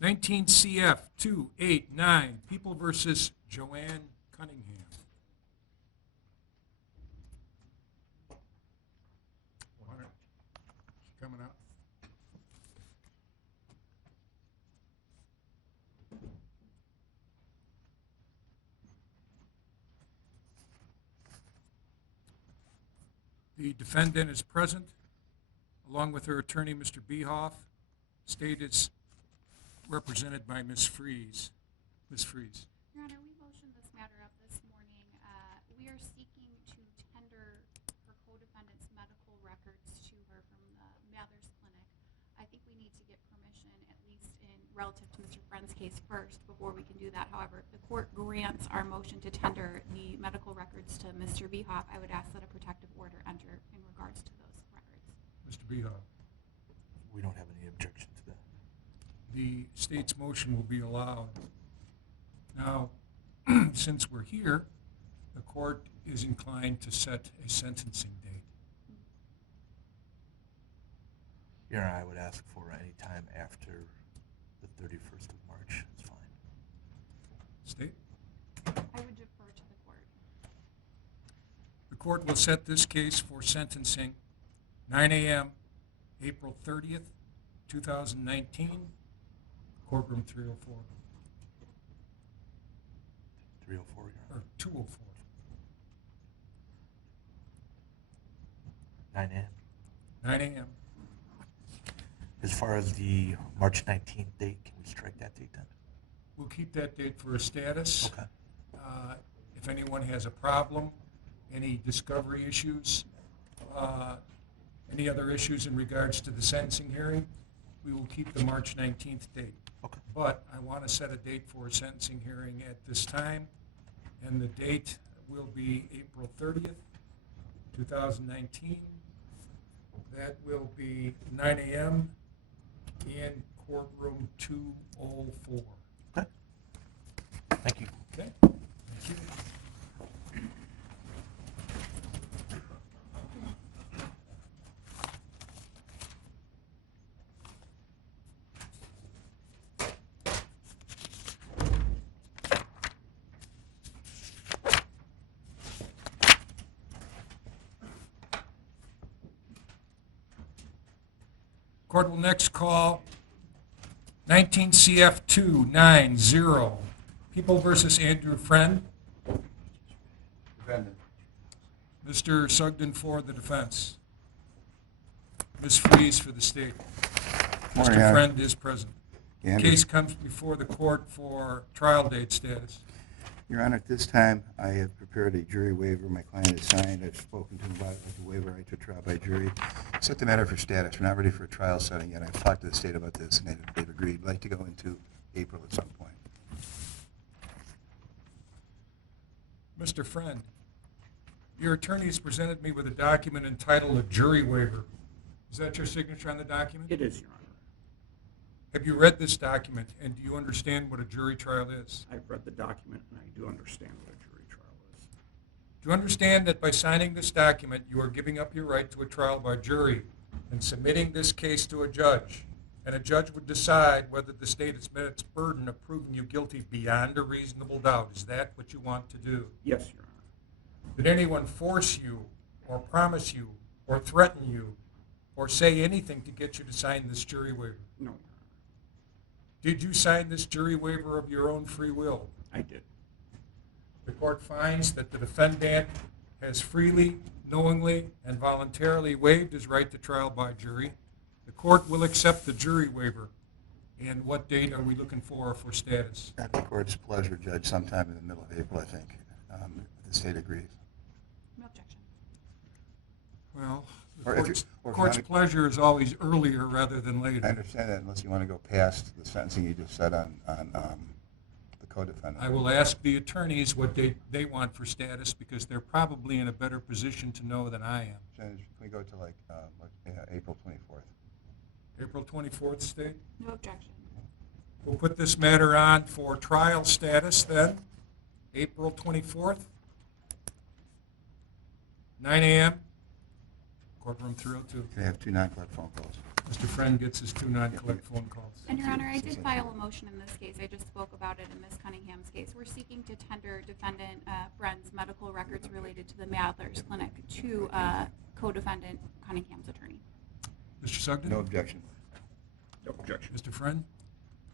19 CF 289, People versus JoAnn Cunningham. Coming up. The defendant is present, along with her attorney, Mr. Behoff. State is represented by Ms. Freeze. Ms. Freeze. Your Honor, we motioned this matter up this morning. We are seeking to tender her co-defendant's medical records to her from the Mathers Clinic. I think we need to get permission, at least in relative to Mr. Freund's case first, before we can do that. However, if the court grants our motion to tender the medical records to Mr. Behoff, I would ask that a protective order enter in regards to those records. Mr. Behoff. We don't have any objection to that. The state's motion will be allowed. Now, since we're here, the court is inclined to set a sentencing date. Your Honor, I would ask for any time after the 31st of March. It's fine. State? I would defer to the court. The court will set this case for sentencing 9 a.m. April 30th, 2019, courtroom 304. 304, Your Honor. Or 204. 9 a.m. 9 a.m. As far as the March 19th date, can we strike that date then? We'll keep that date for a status. Okay. If anyone has a problem, any discovery issues, any other issues in regards to the sentencing hearing, we will keep the March 19th date. Okay. But I want to set a date for a sentencing hearing at this time, and the date will be April 30th, 2019. That will be 9 a.m. in courtroom 204. Okay. Thank you. Okay? Thank you. Court will next call 19 CF 290, People versus Andrew Freund. Defendant. Mr. Sugden for the defense. Ms. Freeze for the state. Morning, Mr. Your Honor. Freund is present. Andrew. Case comes before the court for trial date status. Your Honor, at this time, I have prepared a jury waiver. My client has signed. I've spoken to him about it, like a waiver right to trial by jury. Set the matter for status. We're not ready for a trial setting yet. I've talked to the state about this, and they've agreed. I'd like to go into April at some point. Mr. Freund, your attorney has presented me with a document entitled a jury waiver. Is that your signature on the document? It is, Your Honor. Have you read this document, and do you understand what a jury trial is? I've read the document, and I do understand what a jury trial is. Do you understand that by signing this document, you are giving up your right to a trial by jury and submitting this case to a judge, and a judge would decide whether the state has met its burden of proving you guilty beyond a reasonable doubt? Is that what you want to do? Yes, Your Honor. Did anyone force you or promise you or threaten you or say anything to get you to sign this jury waiver? No, Your Honor. Did you sign this jury waiver of your own free will? I did. The court finds that the defendant has freely, knowingly, and voluntarily waived his right to trial by jury. The court will accept the jury waiver. And what date are we looking for status? At the court's pleasure, Judge, sometime in the middle of April, I think. If the state agrees. No objection. Well, Or the if court's, you- or if you court's wanna- pleasure is always earlier rather than I later. understand that unless you want to go past the sentencing you just said on the co-defendant. I will ask the attorneys what date they want for status because they're probably in a better position to know than I am. Judge, can we go to April 24th? April 24th, state? No objection. We'll put this matter on for trial status then, April 24th, 9 a.m., courtroom 302. Can I have two non-clerk phone calls? Mr. Friend gets his 2 non-collect phone calls. And Your Honor, I did file a motion in this case. I just spoke about it in Ms. Cunningham's case. We're seeking to tender defendant Brenn's medical records related to the Mathers Clinic to co-defendant Cunningham's attorney. Mr. Sugden? No objection. No objection. Mr. Friend?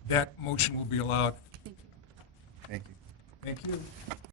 That motion will be allowed. Thank you. Thank you. Thank you.